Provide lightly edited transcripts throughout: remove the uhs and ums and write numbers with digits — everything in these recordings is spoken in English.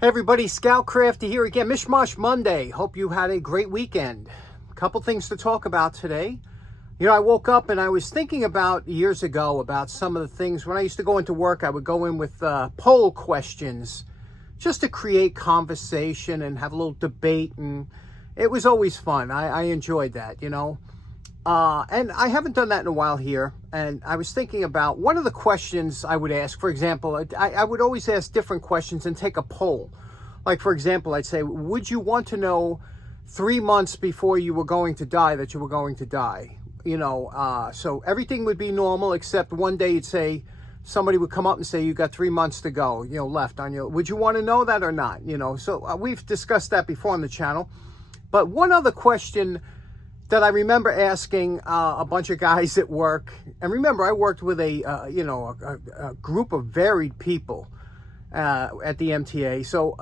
Hey everybody, Scout Crafty here again, Mishmash Monday. Hope you had a great weekend. A couple things to talk about today. I woke up and I was thinking about years ago about some of the things. When I used to go into work, I would go in with poll questions just to create conversation and have a little debate, and it was always fun. I enjoyed that, and I haven't done that in a while here. And I was thinking about one of the questions I would ask. For example, I would always ask different questions and take a poll. Like, for example, I'd say, would you want to know 3 months before you were going to die that you were going to die? So everything would be normal, except one day you'd say, somebody would come up and say, you got 3 months to go, left on you. Would you want to know that or not? So we've discussed that before on the channel. But one other question that I remember asking a bunch of guys at work, and remember, I worked with a group of varied people at the MTA. So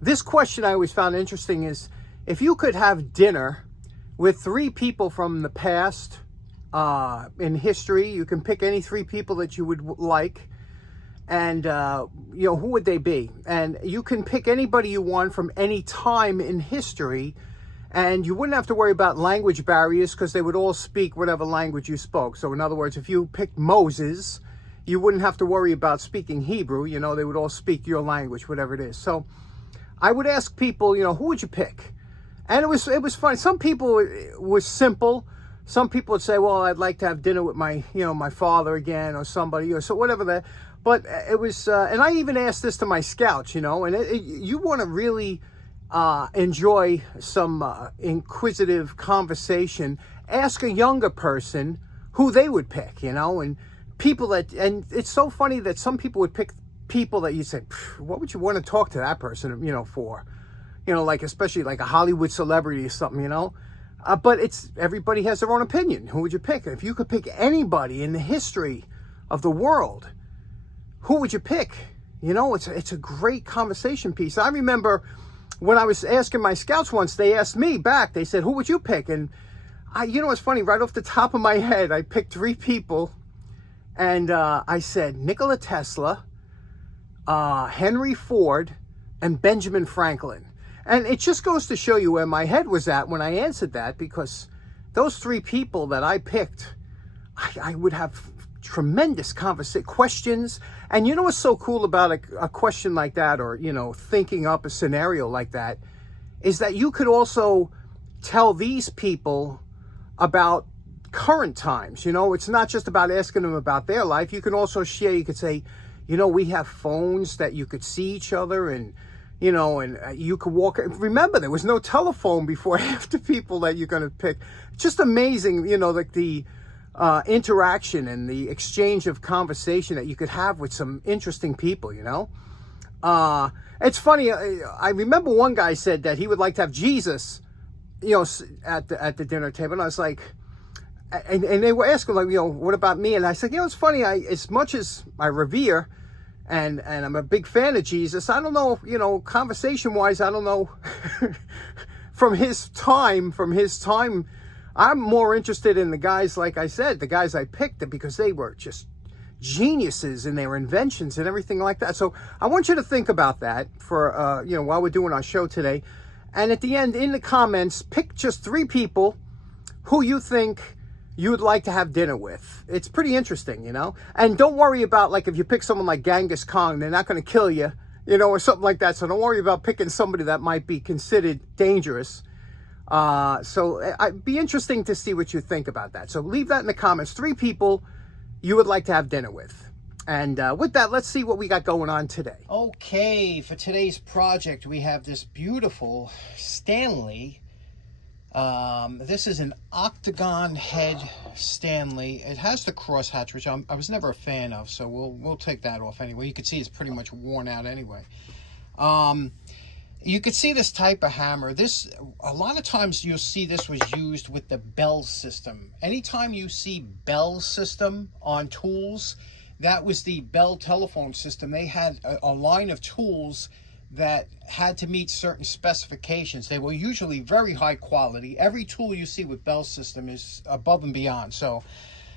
this question I always found interesting is, if you could have dinner with 3 people from the past in history, you can pick any 3 people that you would like, and who would they be? And you can pick anybody you want from any time in history, and you wouldn't have to worry about language barriers because they would all speak whatever language you spoke. So in other words, if you picked Moses, you wouldn't have to worry about speaking Hebrew. They would all speak your language, whatever it is. So I would ask people, who would you pick? And it was fun. Some people, it was simple. Some people would say, well, I'd like to have dinner with my father again, or somebody, or so whatever that. But it was, and I even asked this to my scouts, and you want to really enjoy some inquisitive conversation. Ask a younger person who they would pick, and people that, and it's so funny that some people would pick people that you say, what would you want to talk to that person, for? Like, especially like a Hollywood celebrity or something, but everybody has their own opinion. Who would you pick? If you could pick anybody in the history of the world, who would you pick? It's a great conversation piece. I remember when I was asking my scouts once, they asked me back, they said, who would you pick? And it's funny, right off the top of my head, I picked 3 people, and I said Nikola Tesla, Henry Ford, and Benjamin Franklin. And it just goes to show you where my head was at when I answered that, because those 3 people that I picked, I would have tremendous questions. And what's so cool about a question like that, or thinking up a scenario like that, is that you could also tell these people about current times. It's not just about asking them about their life. You can also share. You could say, we have phones that you could see each other, and and you could walk. Remember, there was no telephone before half the people that you're going to pick. Just amazing, like the interaction and the exchange of conversation that you could have with some interesting people, It's funny, I remember one guy said that he would like to have Jesus, at the dinner table, and I was like, and they were asking, like, what about me? And I said, it's funny, as much as I revere and I'm a big fan of Jesus, I don't know, conversation-wise, I don't know, from his time, I'm more interested in the guys, like I said, the guys I picked, because they were just geniuses in their inventions and everything like that. So I want you to think about that for, while we're doing our show today. And at the end, in the comments, pick just 3 people who you think you would like to have dinner with. It's pretty interesting, And don't worry about, like, if you pick someone like Genghis Khan, they're not going to kill you, or something like that. So don't worry about picking somebody that might be considered dangerous. So it'd be interesting to see what you think about that. So leave that in the comments. 3 people you would like to have dinner with. And with that, let's see what we got going on today. Okay, for today's project, we have this beautiful Stanley. This is an octagon head Stanley. It has the crosshatch, which I was never a fan of, so we'll take that off anyway. You can see it's pretty much worn out anyway. You could see this type of hammer. A lot of times you'll see this was used with the Bell system. Anytime you see Bell system on tools, that was the Bell telephone system. They had a line of tools that had to meet certain specifications. They were usually very high quality. Every tool you see with Bell system is above and beyond. So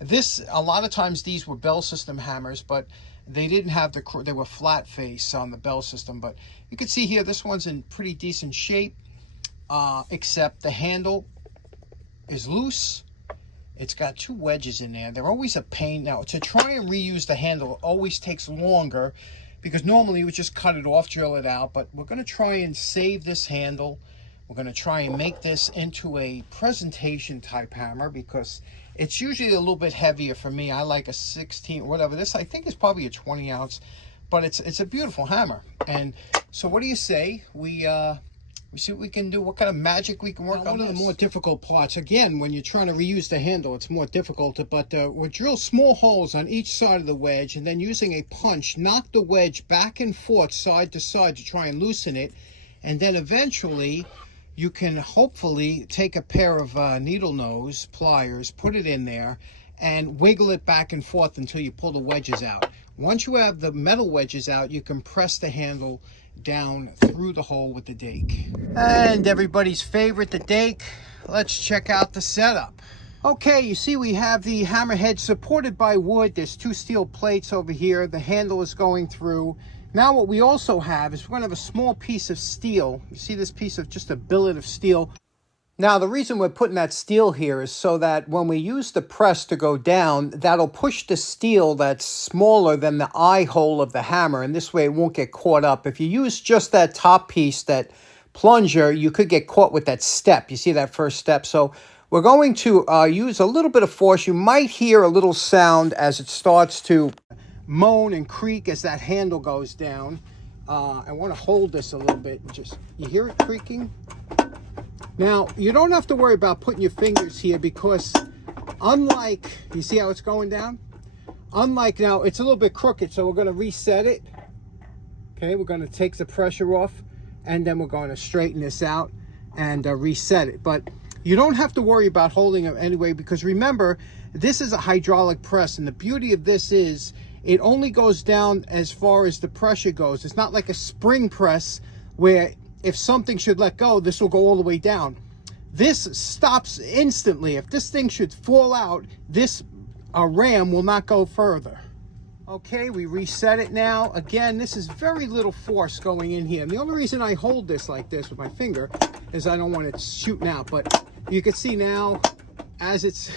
a lot of times these were Bell system hammers, but They didn't have they were flat face on the bell system, but you can see here this one's in pretty decent shape, except the handle is loose. It's got 2 wedges in there. They're always a pain. Now, to try and reuse the handle always takes longer, because normally you would just cut it off, drill it out, but we're going to try and save this handle. We're going to try and make this into a presentation type hammer, because it's usually a little bit heavier for me. I like a 16, whatever. This I think is probably a 20 ounce, but it's a beautiful hammer. And so what do you say we see what we can do, what kind of magic we can work on. One of the more difficult parts, again, when you're trying to reuse the handle, it's more difficult, but we'll drill small holes on each side of the wedge, and then using a punch, knock the wedge back and forth, side to side, to try and loosen it. And then eventually you can hopefully take a pair of needle nose pliers, put it in there, and wiggle it back and forth until you pull the wedges out. Once you have the metal wedges out, you can press the handle down through the hole with the dake. And everybody's favorite, the dake. Let's check out the setup. Okay, you see we have the hammerhead supported by wood. There's 2 steel plates over here. The handle is going through. Now what we also have is we're going to have a small piece of steel. You see this piece of just a billet of steel. Now the reason we're putting that steel here is so that when we use the press to go down, that'll push the steel that's smaller than the eye hole of the hammer, and this way it won't get caught up. If you use just that top piece, that plunger, you could get caught with that step. You see that first step? So we're going to use a little bit of force. You might hear a little sound as it starts to moan and creak as that handle goes down. I want to hold this a little bit. You hear it creaking? Now, you don't have to worry about putting your fingers here, because unlike, you see how it's going down? Unlike now, it's a little bit crooked, so we're going to reset it. Okay, we're going to take the pressure off, and then we're going to straighten this out and reset it. But you don't have to worry about holding it anyway, because remember, this is a hydraulic press, and the beauty of this is it only goes down as far as the pressure goes. It's not like a spring press where if something should let go, this will go all the way down. This stops instantly. If this thing should fall out, this ram will not go further. Okay, we reset it now. Again, this is very little force going in here. And the only reason I hold this like this with my finger is I don't want it shooting out. But you can see now, as it's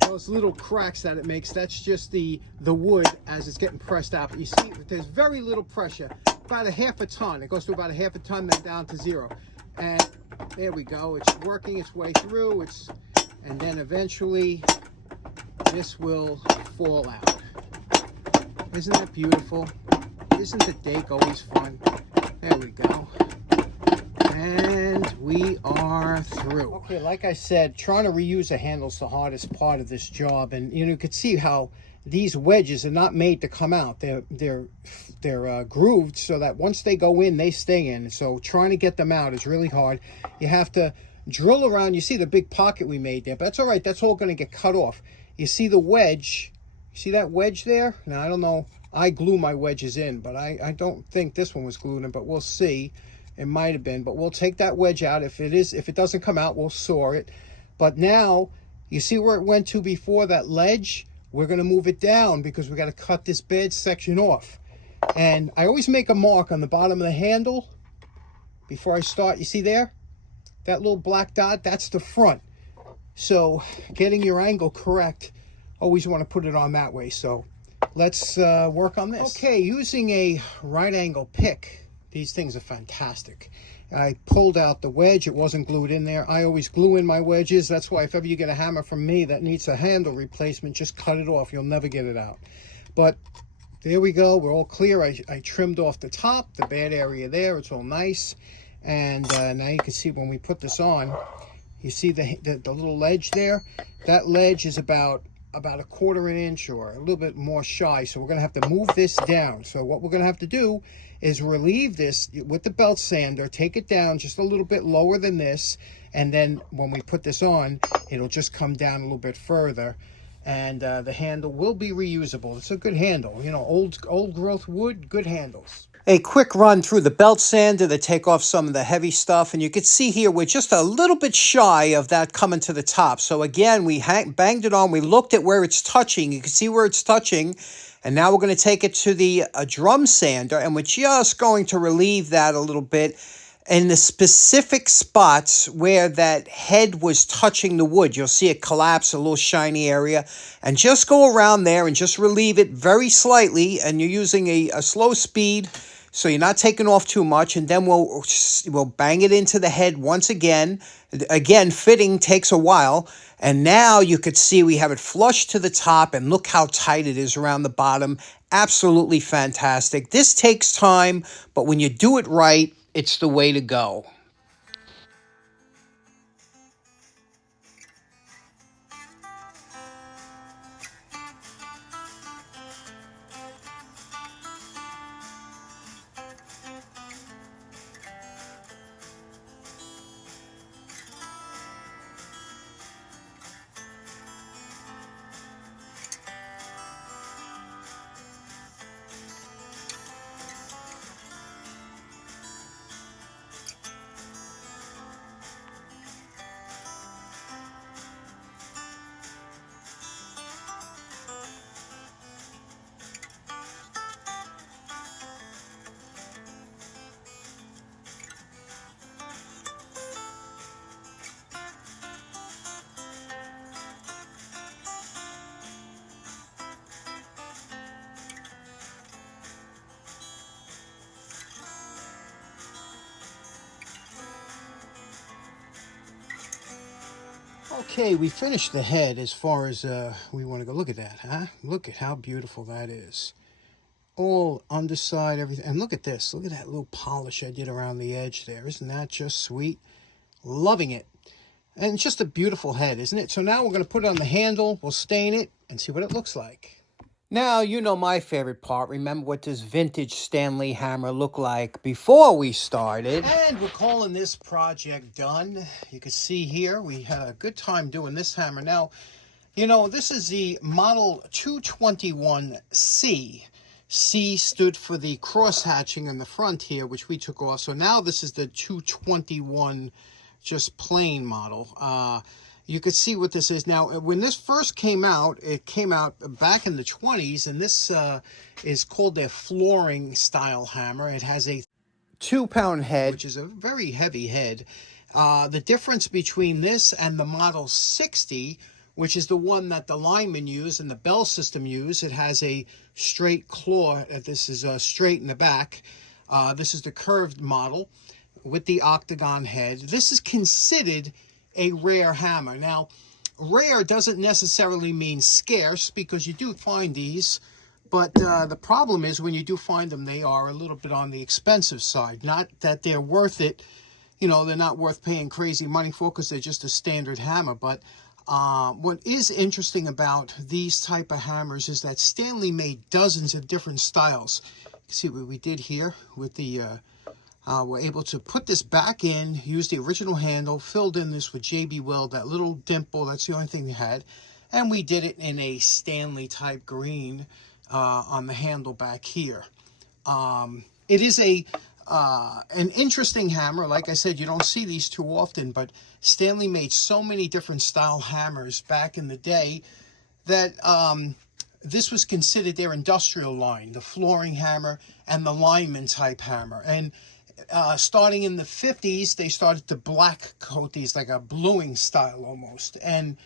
those little cracks that it makes, that's just the wood as it's getting pressed out. But you see, there's very little pressure. About a half a ton. It goes to about a half a ton, then down to 0. And there we go. It's working its way through. And then eventually this will fall out. Isn't that beautiful? Isn't the dake always fun? There we go. And we are through. Okay, like I said, trying to reuse a handle is the hardest part of this job. And you can see how these wedges are not made to come out. They're grooved so that once they go in, they stay in. So trying to get them out is really hard. You have to drill around. You see the big pocket we made there, but that's all right. That's all going to get cut off. You see the wedge? You see that wedge there? Now, I don't know. I glue my wedges in, but I don't think this one was glued in, but we'll see. It might have been, but we'll take that wedge out. If it doesn't come out, we'll saw it. But now, you see where it went to before, that ledge? We're going to move it down because we got to cut this bad section off. And I always make a mark on the bottom of the handle before I start. You see there? That little black dot, that's the front. So getting your angle correct, always want to put it on that way. So let's work on this. Okay, using a right angle pick, these things are fantastic. I pulled out the wedge. It wasn't glued in there. I always glue in my wedges. That's why if ever you get a hammer from me that needs a handle replacement, just cut it off. You'll never get it out. But there we go. We're all clear. I trimmed off the top, the bad area there. It's all nice. And now you can see when we put this on, you see the little ledge there? That ledge is about a 1/4 inch or a little bit more shy. So we're going to have to move this down. So what we're going to have to do is relieve this with the belt sander, take it down just a little bit lower than this, and then when we put this on, it'll just come down a little bit further, and the handle will be reusable. It's a good handle. You know, old growth wood, good handles. A quick run through the belt sander to take off some of the heavy stuff, and you can see here we're just a little bit shy of that coming to the top. So again, we banged it on. We looked at where it's touching. You can see where it's touching. And now we're going to take it to the drum sander, and we're just going to relieve that a little bit in the specific spots where that head was touching the wood. You'll see it collapse, a little shiny area, and just go around there and just relieve it very slightly, and you're using a slow speed, so you're not taking off too much, and then we'll bang it into the head once again. Again, fitting takes a while, and now you could see we have it flush to the top, and look how tight it is around the bottom. Absolutely fantastic. This takes time, but when you do it right, it's the way to go. Okay, we finished the head as far as we want to go. Look at that, huh? Look at how beautiful that is. All underside, everything. And look at this. Look at that little polish I did around the edge there. Isn't that just sweet? Loving it. And just a beautiful head, isn't it? So now we're going to put it on the handle. We'll stain it and see what it looks like. Now, you know my favorite part. Remember what this vintage Stanley hammer looked like before we started. And we're calling this project done. You can see here we had a good time doing this hammer. Now, you know, this is the model 221c. C stood for the cross hatching in the front here, which we took off. So now this is the 221 just plain model. You could see what this is. Now, when this first came out, it came out back in the 20s, and this is called their flooring style hammer. It has a 2-pound head, which is a very heavy head. The difference between this and the Model 60, which is the one that the linemen use and the Bell system use, it has a straight claw. This is straight in the back. This is the curved model with the octagon head. This is considered a rare hammer. Now, rare doesn't necessarily mean scarce, because you do find these, but the problem is when you do find them, they are a little bit on the expensive side. Not that they're worth it, you know, they're not worth paying crazy money for, because they're just a standard hammer. But what is interesting about these type of hammers is that Stanley made dozens of different styles. See what we did here with the we're able to put this back in, use the original handle, filled in this with JB Weld, that little dimple, that's the only thing they had. And we did it in a Stanley type green on the handle back here. It is an interesting hammer. Like I said, you don't see these too often, but Stanley made so many different style hammers back in the day that this was considered their industrial line, the flooring hammer and the lineman type hammer. And starting in the 50s, they started to black coat these, like a bluing style almost. And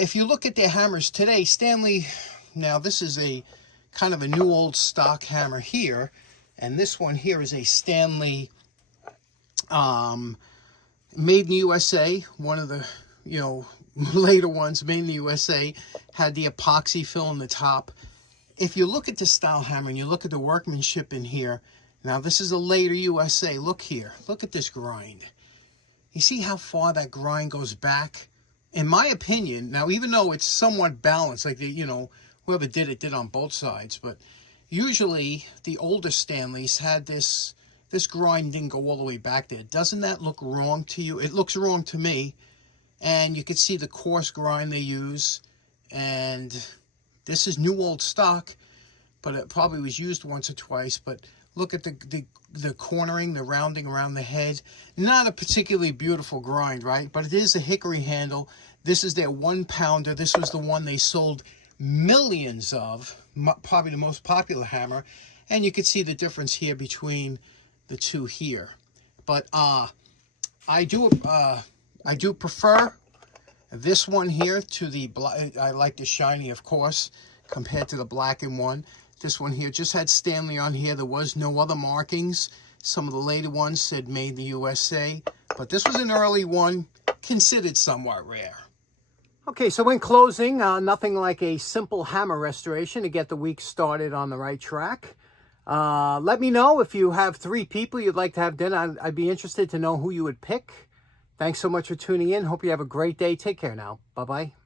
if you look at their hammers today, Stanley, now this is a kind of a new old stock hammer here, and this one here is a Stanley made in the USA. One of the, you know, later ones made in the USA, had the epoxy fill in the top. If you look at the style hammer and you look at the workmanship in here, now this is a later USA. Look here. Look at this grind. You see how far that grind goes back? In my opinion, now even though it's somewhat balanced, like the, you know, whoever did it did on both sides, but usually the older Stanleys had this grind didn't go all the way back there. Doesn't that look wrong to you? It looks wrong to me. And you can see the coarse grind they use. And this is new old stock, but it probably was used once or twice. But look at the cornering, the rounding around the head. Not a particularly beautiful grind, right? But it is a hickory handle. This is their 1-pounder. This was the one they sold millions of probably the most popular hammer. And you can see the difference here between the two here. But I do prefer this one here to the black. I like the shiny, of course, compared to the blackened one. This one here just had Stanley on here. There was no other markings. Some of the later ones said made in the USA. But this was an early one, considered somewhat rare. Okay, so in closing, nothing like a simple hammer restoration to get the week started on the right track. Let me know if you have 3 people you'd like to have dinner. I'd be interested to know who you would pick. Thanks so much for tuning in. Hope you have a great day. Take care now. Bye-bye.